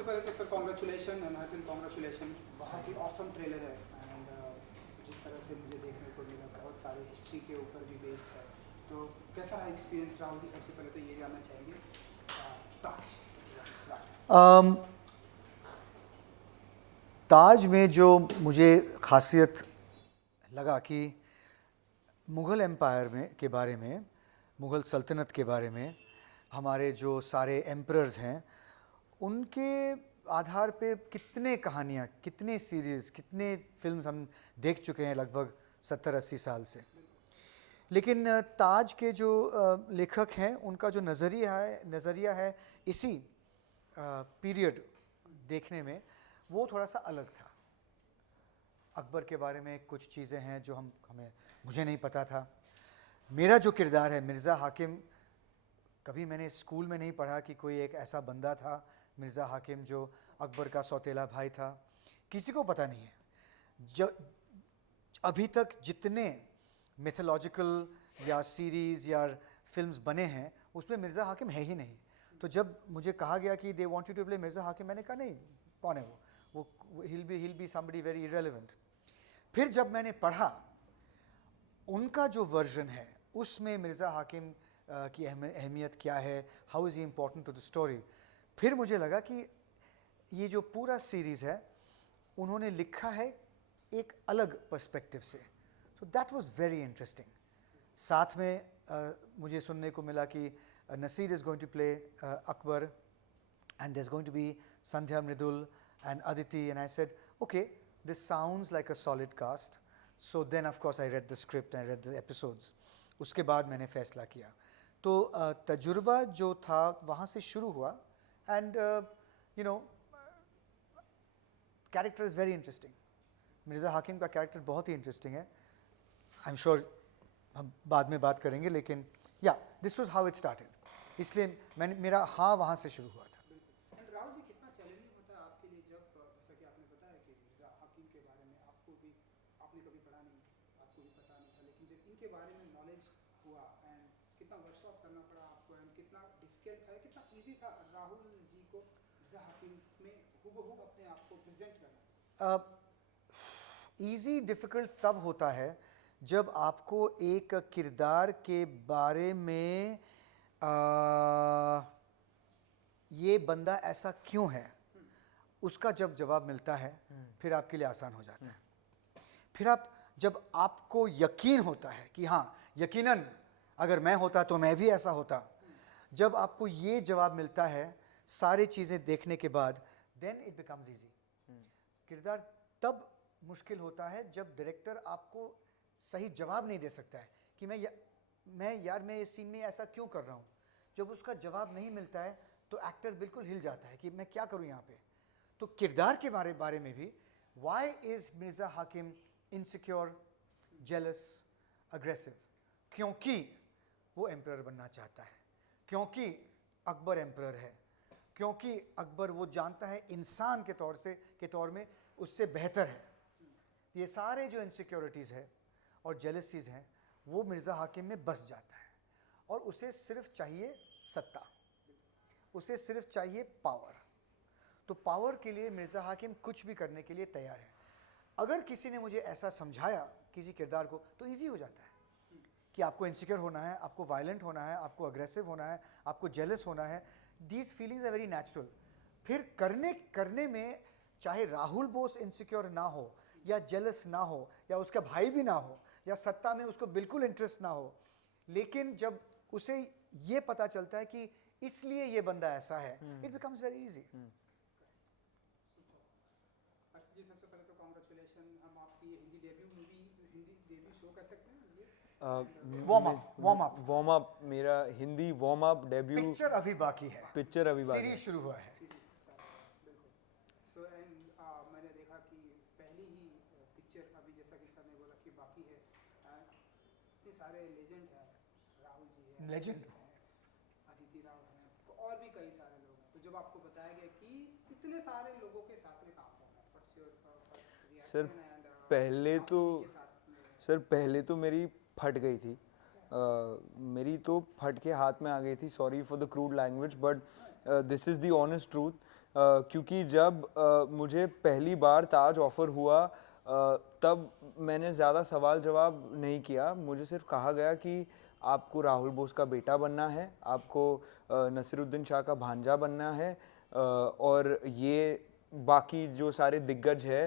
सबसे पहले तो sir congratulation and Hasan congratulation, बहुत ही ऑसम ट्रेलर है एंड जिस तरह से मुझे देखने को मिला बहुत सारे हिस्ट्री के ऊपर भी बेस्ड है, तो कैसा है एक्सपीरियंस राहुल जी? सबसे पहले तो ये जानना चाहेंगे। ताज में जो मुझे खासियत लगा कि मुग़ल एम्पायर में के बारे में, मुग़ल सल्तनत के बारे में, हमारे जो सारे एम्परर्स हैं उनके आधार पे कितने कहानियाँ, कितने सीरीज़, कितने फिल्म्स हम देख चुके हैं लगभग 70-80 साल से। लेकिन ताज के जो लेखक हैं उनका जो नज़रिया है इसी पीरियड देखने में वो थोड़ा सा अलग था। अकबर के बारे में कुछ चीज़ें हैं जो मुझे नहीं पता था। मेरा जो किरदार है मिर्ज़ा हाकिम, कभी मैंने स्कूल में नहीं पढ़ा कि कोई एक ऐसा बंदा था मिर्ज़ा हाकिम जो अकबर का सौतेला भाई था, किसी को पता नहीं है। अभी तक जितने मिथोलॉजिकल या सीरीज़ या फिल्म्स बने हैं उसमें मिर्ज़ा हाकिम है ही नहीं। तो जब मुझे कहा गया कि they want you to play Mirza Hakim, मैंने कहा नहीं, कौन है वो he'll be somebody very irrelevant। फिर जब मैंने पढ़ा उनका जो वर्जन है उसमें मिर्ज़ा हाकिम की अहमियत क्या है, how is he important to the story, फिर मुझे लगा कि ये जो पूरा सीरीज़ है उन्होंने लिखा है एक अलग पर्सपेक्टिव से। So that was very interesting. साथ में मुझे सुनने को मिला कि Naseer is going to play Akbar and there is going to be Sandhya Mridul and Aditi, and I said, okay, this sounds like a solid cast. So then of course I read the script and read the episodes. उसके बाद मैंने फैसला किया। तो तजुर्बा जो था वहाँ से शुरू हुआ and you know character is very interesting। Mirza हाकिम का कैरेक्टर बहुत ही इंटरेस्टिंग है। I'm sure हम बाद में बात करेंगे, लेकिन yeah, this was how it started। इसलिए मेरा हाँ वहाँ से शुरू हुआ था। ईज़ी डिफ़िकल्ट तब होता है जब आपको एक किरदार के बारे में ये बंदा ऐसा क्यों है उसका जब जवाब मिलता है फिर आपके लिए आसान हो जाता है। फिर जब आपको यकीन होता है कि हाँ यकीनन अगर मैं होता तो मैं भी ऐसा होता, जब आपको ये जवाब मिलता है सारी चीज़ें देखने के बाद, देन इट बिकम्स ईजी। किरदार तब मुश्किल होता है जब डायरेक्टर आपको सही जवाब नहीं दे सकता है कि मैं इस सीन में ऐसा क्यों कर रहा हूँ। जब उसका जवाब नहीं मिलता है तो एक्टर बिल्कुल हिल जाता है कि मैं क्या करूँ यहाँ पे। तो किरदार के बारे में भी, वाई इज़ मिर्ज़ा हाकिम इनसिक्योर, जेलस, अग्रेसिव? क्योंकि वो एम्परर बनना चाहता है, क्योंकि अकबर एम्परर है, क्योंकि अकबर वो जानता है इंसान के तौर में उससे बेहतर है। ये सारे जो इनसिक्योरिटीज़ है और जेलसीज़ हैं वो मिर्ज़ा हाकिम में बस जाता है और उसे सिर्फ चाहिए सत्ता, उसे सिर्फ चाहिए पावर। तो पावर के लिए मिर्ज़ा हाकिम कुछ भी करने के लिए तैयार है। अगर किसी ने मुझे ऐसा समझाया किसी किरदार को तो ईजी हो जाता है कि आपको इनसिक्योर होना है, आपको वायलेंट होना है, आपको अग्रेसिव होना है, आपको जेलस होना है। These feelings are very natural. फिर करने में चाहे राहुल बोस इनसिक्योर ना हो या जेलस ना हो या उसका भाई भी ना हो या सत्ता में उसको बिल्कुल इंटरेस्ट ना हो, लेकिन जब उसे ये पता चलता है कि इसलिए ये बंदा ऐसा है, इट बिकम्स वेरी इजी। सबसे पहले तो कांग्रेचुलेशन। हम आपकी हिंदी डेब्यू शो कर सकते हैं? वार्म अप मेरा Hindi warm up debut. Picture अभी बाकी है, सीरीज शुरू हुआ है। सो एंड मैंने देखा कि पहली ही पिक्चर अभी जैसा कि सर ने बोला कि बाकी है। इतने सारे लेजेंड हैं, राहुल जी हैं, लेजेंड अदिति राव हैं, तो और भी कई सारे लोग हैं। तो जब आपको बताया गया कि इतने सारे लोगों के साथ में काम करना है, सर पहले तो मेरी फट गई थी, मेरी तो फट के हाथ में आ गई थी। Sorry for the crude language, but this is the honest truth. क्योंकि जब मुझे पहली बार ताज ऑफ़र हुआ तब मैंने ज़्यादा सवाल जवाब नहीं किया। मुझे सिर्फ कहा गया कि आपको राहुल बोस का बेटा बनना है, आपको नसीरुद्दीन शाह का भांजा बनना है, और ये बाकी जो सारे दिग्गज है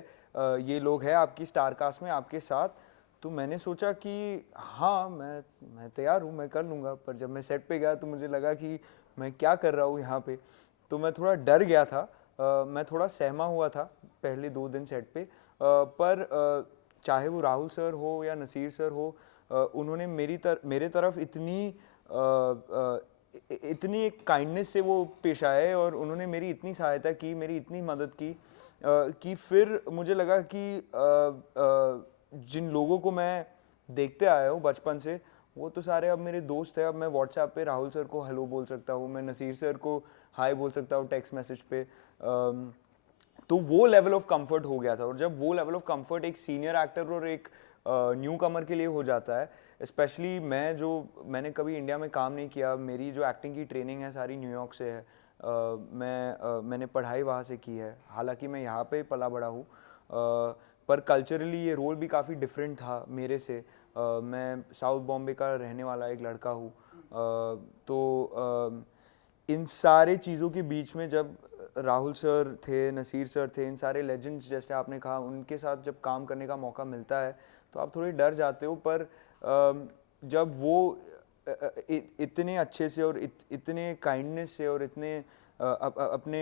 ये लोग हैं आपकी स्टार कास्ट में आपके साथ। तो मैंने सोचा कि हाँ मैं तैयार हूँ, मैं कर लूँगा। पर जब मैं सेट पे गया तो मुझे लगा कि मैं क्या कर रहा हूँ यहाँ पे। तो मैं थोड़ा डर गया था, मैं थोड़ा सहमा हुआ था पहले 2 दिन सेट पे। पर चाहे वो राहुल सर हो या नसीर सर हो, उन्होंने मेरे तरफ इतनी एक काइंडनेस से वो पेश आए और उन्होंने मेरी इतनी सहायता की, मेरी इतनी मदद की कि फिर मुझे लगा कि जिन लोगों को मैं देखते आया हूँ बचपन से, वो तो सारे अब मेरे दोस्त हैं। अब मैं व्हाट्सएप पे राहुल सर को हेलो बोल सकता हूँ, मैं नसीर सर को हाय बोल सकता हूँ टेक्स्ट मैसेज पे। तो वो लेवल ऑफ कंफर्ट हो गया था। और जब वो लेवल ऑफ कंफर्ट एक सीनियर एक्टर और एक न्यू कमर के लिए हो जाता है, स्पेशली मैंने कभी इंडिया में काम नहीं किया, मेरी जो एक्टिंग की ट्रेनिंग है सारी न्यूयॉर्क से है, मैंने पढ़ाई वहाँ से की है, हालांकि मैं यहाँ पे पला बड़ा हूँ, पर कल्चरली ये रोल भी काफ़ी डिफरेंट था मेरे से। मैं साउथ बॉम्बे का रहने वाला एक लड़का हूँ। तो इन सारे चीज़ों के बीच में जब राहुल सर थे, नसीर सर थे, इन सारे लेजेंड्स जैसे आपने कहा, उनके साथ जब काम करने का मौका मिलता है तो आप थोड़े डर जाते हो। पर जब वो इतने अच्छे से और इतने काइंडनेस से और इतने अपने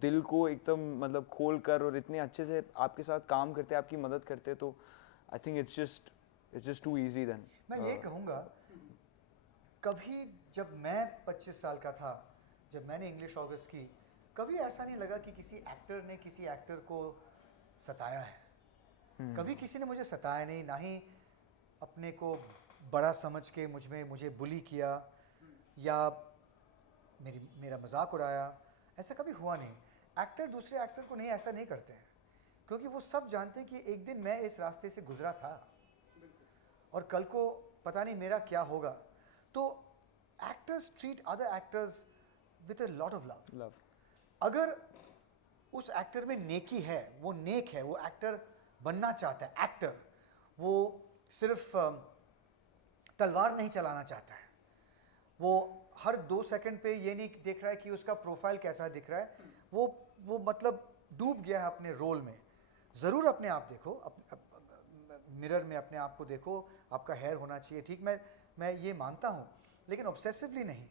दिल को एकदम मतलब खोल कर और इतने अच्छे से आपके साथ काम करते, आपकी मदद करते, तो I think it's just too easy then. मैं ये कहूँगा, कभी जब मैं 25 साल का था, जब मैंने इंग्लिश ऑगस्ट की, कभी ऐसा नहीं लगा कि किसी एक्टर ने किसी एक्टर को सताया है। कभी किसी ने मुझे सताया नहीं, ना ही अपने को बड़ा समझ के मुझे बुली किया या मेरा मजाक उड़ाया, ऐसा कभी हुआ नहीं। एक्टर दूसरे एक्टर को नहीं, ऐसा नहीं करते हैं, क्योंकि वो सब जानते हैं कि एक दिन मैं इस रास्ते से गुजरा था और कल को पता नहीं मेरा क्या होगा। तो actors treat other actors with a lot of love. अगर उस एक्टर में नेकी है, वो नेक है, वो एक्टर बनना चाहता है, एक्टर वो सिर्फ तलवार नहीं चलाना चाहता है, वो हर 2 सेकंड पे ये नहीं देख रहा है कि उसका प्रोफाइल कैसा दिख रहा है, वो मतलब डूब गया है अपने रोल में। ज़रूर अपने आप देखो, मिरर में अपने आप को देखो, आपका हेयर होना चाहिए, ठीक, मैं ये मानता हूँ, लेकिन ऑब्सेसिवली नहीं।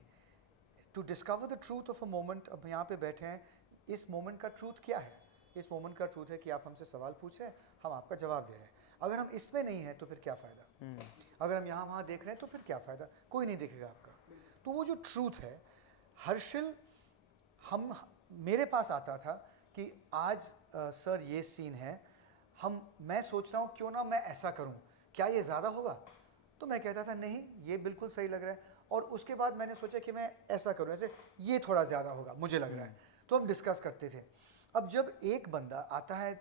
To discover the truth of a moment, अब यहाँ पे बैठे हैं, इस मोमेंट का ट्रूथ क्या है? इस मोमेंट का ट्रूथ है कि आप हमसे सवाल पूछ रहे हैं, हम आपका जवाब दे रहे हैं। अगर हम इसमें नहीं हैं तो फिर क्या फ़ायदा? अगर हम यहाँ वहाँ देख रहे हैं तो फिर क्या फ़ायदा? कोई नहीं देखेगा आपका। तो वो जो ट्रूथ है, हर्षिल मेरे पास आता था कि आज सर ये सीन है, मैं सोच रहा हूँ क्यों ना मैं ऐसा करूँ, क्या ये ज़्यादा होगा? तो मैं कहता था नहीं, ये बिल्कुल सही लग रहा है। और उसके बाद मैंने सोचा कि मैं ऐसा करूँ, ऐसे ये थोड़ा ज़्यादा होगा मुझे लग रहा है। तो हम डिस्कस करते थे। अब जब एक बंदा आता है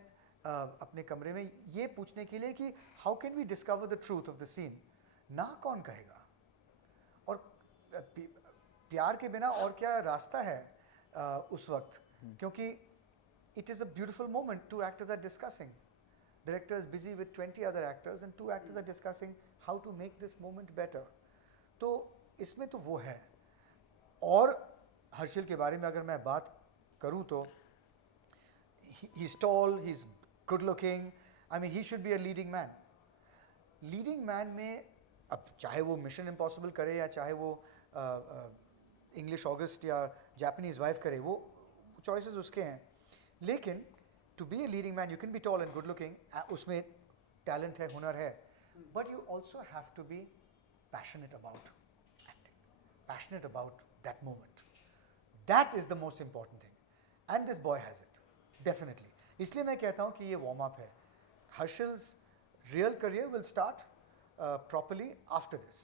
अपने कमरे में ये पूछने के लिए कि how can we discover the truth of the scene, ना कौन कहेगा? और प्यार के बिना और क्या रास्ता है उस वक्त, क्योंकि it is a beautiful moment, 2 actors are discussing, director is busy with 20 other actors and 2 actors are discussing how to make this moment better. तो इसमें तो वो है। और हर्षिल के बारे में अगर मैं बात करूँ तो he's tall, he's good looking, I mean he should be a leading man. Leading man में अब चाहे वो मिशन इम्पॉसिबल करे या चाहे वो इंग्लिश ऑगस्ट या जापानीज़ वाइफ करे, वो चॉइसेस उसके हैं। लेकिन to be a leading man you can be tall and good looking, उसमें टैलेंट है, हुनर है, but you also have to be passionate about acting, passionate about that moment. That is the most important thing and this boy has it definitely. इसलिए मैं कहता हूँ कि ये वार्म अप है। हर्षिल्स real career will start properly after this,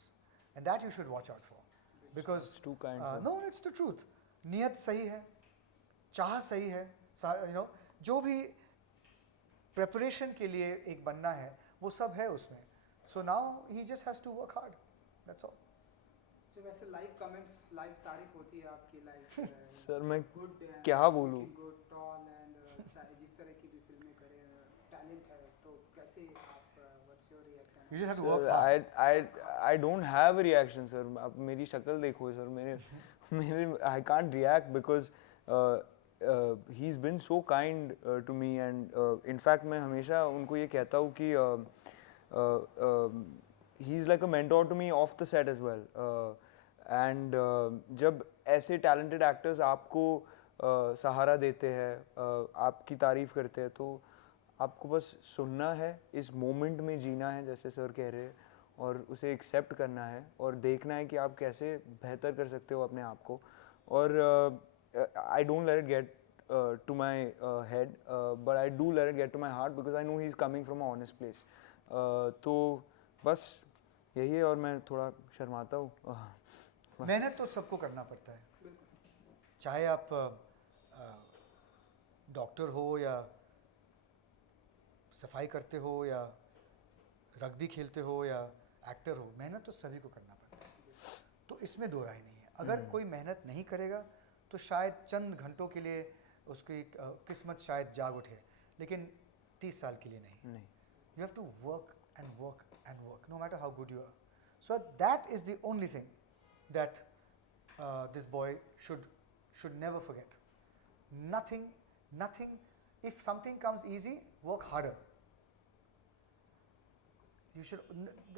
and that you should watch out for, because It's too kind, sir. no, it's the truth. नियत सही है, चाह सही है, you know, जो भी preparation के लिए एक बनना है वो सब है उसमें. So now he just has to work hard. That's all. जो वैसे लाइव कमेंट्स, लाइव तारीफ होती है आपकी, लाइक सर मैं गुड, क्या बोलूं? गुड, टॉल एंड चाहे जिस तरह की भी फिल्में करें, टैलेंट है, तो कैसे आप, what's your reaction? You just have to work sir hard. I don't have a reaction sir. आप मेरी शक्ल देखो सर, मेरे I can't react because he's been so kind to me and in fact मैं हमेशा उनको ये कहता हूँ कि he's like a mentor to me off the set as well. And जब ऐसे talented actors आपको सहारा देते हैं, आपकी तारीफ करते हैं, तो आपको बस सुनना है, इस मोमेंट में जीना है जैसे सर कह रहे हैं, और उसे एक्सेप्ट करना है और देखना है कि आप कैसे बेहतर कर सकते हो अपने आप को. और I don't let it get to my head, but I do let it get to my heart because I know he's coming from a honest place. तो बस यही है, और मैं थोड़ा शर्माता हूँ. मेहनत तो सबको करना पड़ता है, चाहे आप डॉक्टर हो या सफाई करते हो या रग्बी खेलते हो या एक्टर हो, मेहनत तो सभी को करना पड़ता है. तो इसमें दो राय नहीं है. अगर कोई मेहनत नहीं करेगा तो शायद चंद घंटों के लिए उसकी किस्मत शायद जाग उठे, लेकिन 30 साल के लिए नहीं. You have to work and work and work, no matter how good you are. So that is the only thing that this boy should never forget. Nothing. If something comes easy, work harder. You should.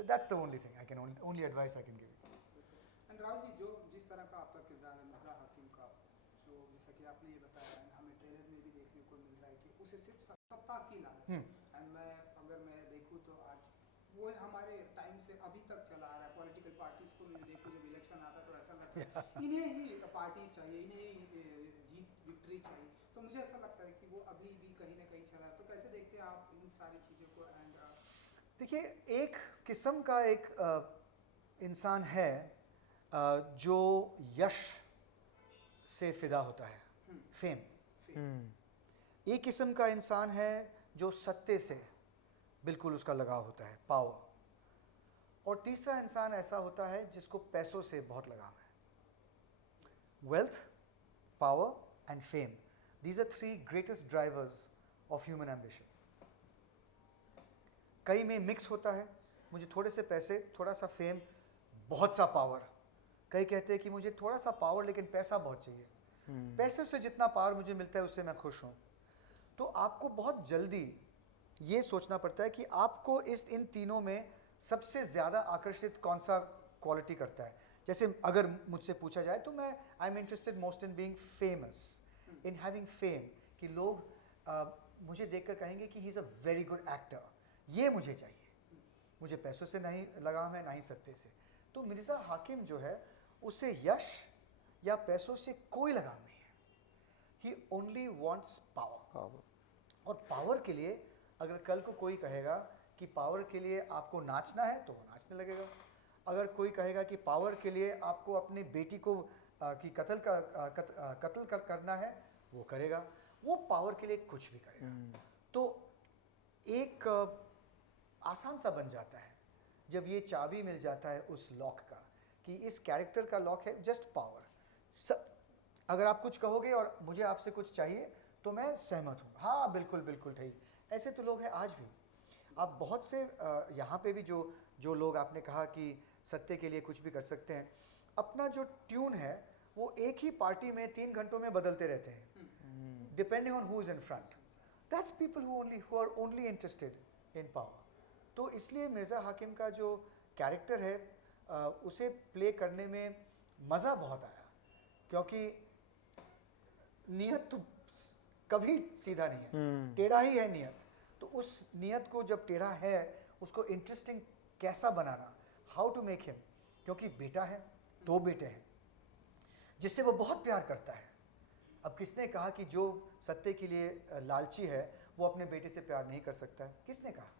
That's the only thing I can only advice I can give you. And Rahul ji, जो जिस तरह का आपका किरदार है मिर्ज़ा हाकिम का, जो जैसा कि आपने ये बताया, हमें ट्रेलर में भी देखने को मिल रहा है कि उसे सिर्फ सत्ता की लालच है. एंड अगर मैं देखूँ तो आज वो हमारे टाइम से अभी तक चला आ रहा है. पॉलिटिकल पार्टीज को मैं देखूँ, जब इलेक्शन आता तो ऐसा लगता है इन्हें ही पार्टीज चाहिए, इन्हें ही जीत विक्ट्री चाहिए. तो मुझे ऐसा लगता है कि वो अभी भी कहीं ना कहीं चला है. तो कैसे देखते हैं आप इन सारी चीज़ों को? एंड देखिए, एक किस्म का एक इंसान है जो यश से फिदा होता है, फेम. एक किस्म का इंसान है जो सत्ते से बिल्कुल उसका लगाव होता है, पावर. और तीसरा इंसान ऐसा होता है जिसको पैसों से बहुत लगाव है. Wealth, power and fame, these are 3 greatest drivers of human ambition. कई में मिक्स होता है, मुझे थोड़े से पैसे, थोड़ा सा फेम, बहुत सा पावर. कई कहते हैं कि मुझे थोड़ा सा पावर लेकिन पैसा बहुत चाहिए. पैसे से जितना पावर मुझे मिलता है उससे मैं खुश हूँ. तो आपको बहुत जल्दी ये सोचना पड़ता है कि आपको इन तीनों में सबसे ज़्यादा आकर्षित कौन सा क्वालिटी करता है. जैसे अगर मुझसे पूछा जाए तो मैं I am interested most in being famous, in having fame, कि लोग मुझे देखकर कहेंगे कि he is a very good actor. ये मुझे चाहिए. मुझे पैसों से नहीं लगाव है, ना ही सत्ते से. तो मिर्ज़ा हाकिम जो है उसे यश या पैसों से कोई लगाव नहीं है. ही ओनली वॉन्ट्स पावर. और पावर के लिए अगर कल को कोई कहेगा कि पावर के लिए आपको नाचना है तो वो नाचने लगेगा. अगर कोई कहेगा कि पावर के लिए आपको अपनी बेटी को की कत्ल करना है, वो करेगा. वो पावर के लिए कुछ भी करेगा. तो एक आसान सा बन जाता है जब ये चाबी मिल जाता है उस लॉक का, कि इस कैरेक्टर का लॉक है जस्ट पावर. अगर आप कुछ कहोगे और मुझे आपसे कुछ चाहिए तो मैं सहमत हूँ, हाँ बिल्कुल ठीक. ऐसे तो लोग हैं आज भी. आप बहुत से यहाँ पे भी जो लोग आपने कहा कि सत्ते के लिए कुछ भी कर सकते हैं, अपना जो ट्यून है वो एक ही पार्टी में 3 घंटों में बदलते रहते हैं, depending on who is in front. That's people who are only interested in power. तो इसलिए मिर्ज़ा हाकिम का जो कैरेक्टर है उसे प्ले करने में मज़ा बहुत आया, क्योंकि नियत तो कभी सीधा नहीं है, टेढ़ा ही है नियत. तो उस नियत को जब टेढ़ा है उसको इंटरेस्टिंग कैसा बनाना, हाउ टू मेक हिम, क्योंकि बेटा है, 2 बेटे हैं जिससे वो बहुत प्यार करता है. अब किसने कहा कि जो सत्ते के लिए लालची है वो अपने बेटे से प्यार नहीं कर सकता है? किसने कहा?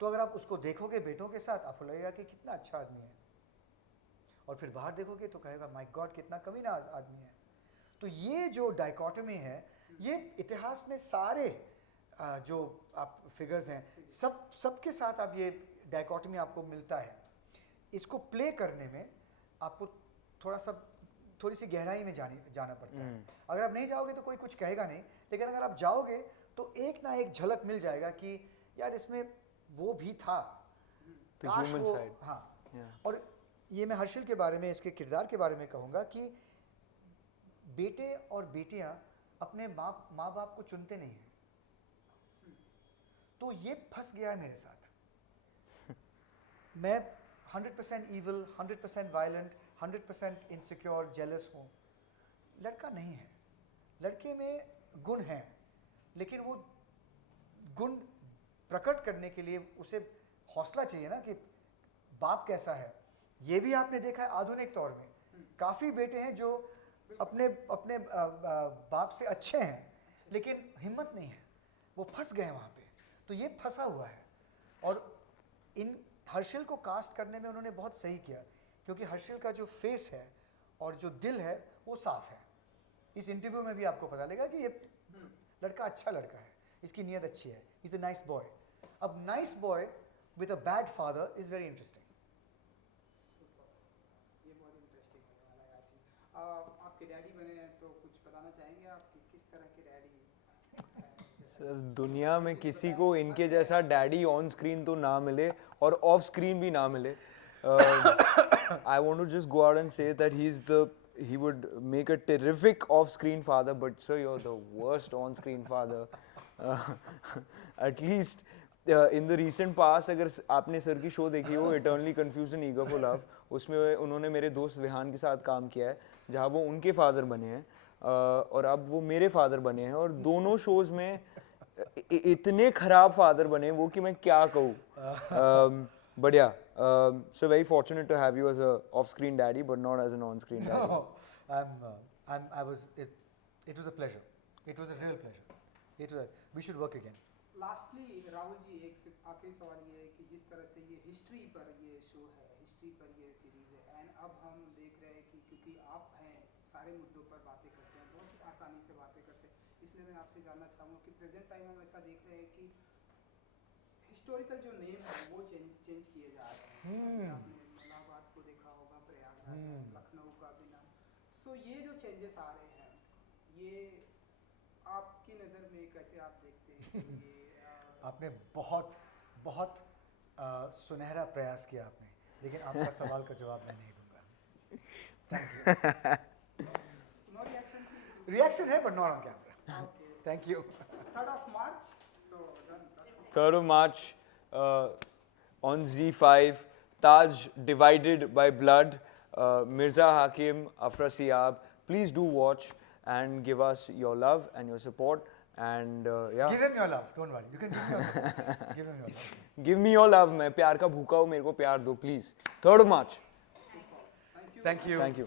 तो अगर आप उसको देखोगे बेटों के साथ, आपको लगेगा कि कितना अच्छा आदमी है, और फिर बाहर देखोगे तो कहेगा माय गॉड कितना कमीना आदमी है. तो ये जो डाइकोटमी है, ये इतिहास में सारे जो आप फिगर्स हैं सबके साथ आप ये डाइकोटमी आपको मिलता है. इसको प्ले करने में आपको थोड़ी सी गहराई में जाना पड़ता है। अगर आप नहीं जाओगे तो कोई कुछ कहेगा नहीं, लेकिन अगर आप जाओगे तो एक ना एक झलक मिल जाएगा कि यार इसमें वो भी था, काश human वो side. हाँ। Yeah. और ये मैं हर्षिल के बारे में, इसके किरदार के बारे में कहूँगा कि बेटे और बेटियां अपने माँ बाप को चुनते नहीं हैं, तो ये फंस गया है मेरे साथ। मैं 100% evil, 100% violent, 100% insecure, jealous हूँ। लड़का नहीं है, लड़के में गुण हैं, लेकिन वो गुण प्रकट करने के लिए उसे हौसला चाहिए ना कि बाप कैसा है। ये भी आपने देखा है आधुनिक तौर में, काफ़ी बेटे हैं जो अपने अपने बाप से अच्छे हैं, लेकिन हिम्मत नहीं है, वो फंस गए वहाँ पे। तो ये फंसा हुआ है, और इन हर्षिल को कास्ट करने में उन्होंने बहुत सही किया, क्योंकि हर्षिल का जो फेस है और जो दिल है वो साफ है। इस इंटरव्यू में भी आपको पता लगेगा कि ये लड़का अच्छा लड़का है, इसकी नीयत अच्छी है, इज अ नाइस बॉय। अब nice boy with a bad father is very interesting. ये बहुत इंटरेस्टिंग होने वाला है आज। आपके डैडी बने हैं तो कुछ बताना चाहेंगे आप कि किस तरह के डैडी? सर दुनिया में किसी को इनके जैसा डैडी ऑन स्क्रीन तो ना मिले और ऑफ स्क्रीन भी ना मिले। I want to just go out and say that he would make a terrific off-screen father, but sir, you're the worst on-screen father. At least in the recent past, अगर आपने sir की show देखी हो Eternally Confused and Eager for Love, उसमें उन्होंने मेरे दोस्त विहान के साथ काम किया है, जहाँ वो उनके फादर बने हैं और अब वो मेरे फादर बने हैं, और दोनों शोज में इतने खराब फादर बने वो कि मैं क्या कहूँ। But yeah, so very fortunate to have you as a off-screen daddy, but not as an on-screen daddy. No, it was a pleasure. It was a real pleasure. We should work again. Lastly Rahul ji, एक आखिरी सवाल ये है कि जिस तरह से ये हिस्ट्री पर ये शो है, हिस्ट्री पर ये सीरीज है, एंड अब हम देख रहे हैं कि क्योंकि आप हैं सारे मुद्दों पर बातें करते हैं, बहुत ही आसानी से बातें करते हैं, इसलिए मैं आपसे जानना चाहूँगा कि प्रेजेंट टाइम हम ऐसा देख रहे हैं कि हिस्टोरिकल जो नेम है वो चेंज किए जा रहे हैं। आपने इलाहाबाद को देखा होगा, प्रयागराज, लखनऊ का भी नाम। सो ये जो चेंजेस आ रहे हैं, ये आपकी नज़र में कैसे आप देखते हैं? ये आपने बहुत बहुत सुनहरा प्रयास किया आपने, लेकिन आपका सवाल का जवाब मैं नहीं दूंगा। Thank you. No reaction? Reaction है but not on camera. Thank you. 3rd of March, so done. 3rd of March on Z5, Taj Divided by Blood, Mirza Hakim, Afrasiab. Please do watch and give us your love and your support. And yeah. Give him your love. Don't worry. You can give me your support. Give him your love. Give me your love. मैं प्यार का भूखा हूँ, मेरे को प्यार दो please. 3rd of March. Thank you. Thank you. Thank you.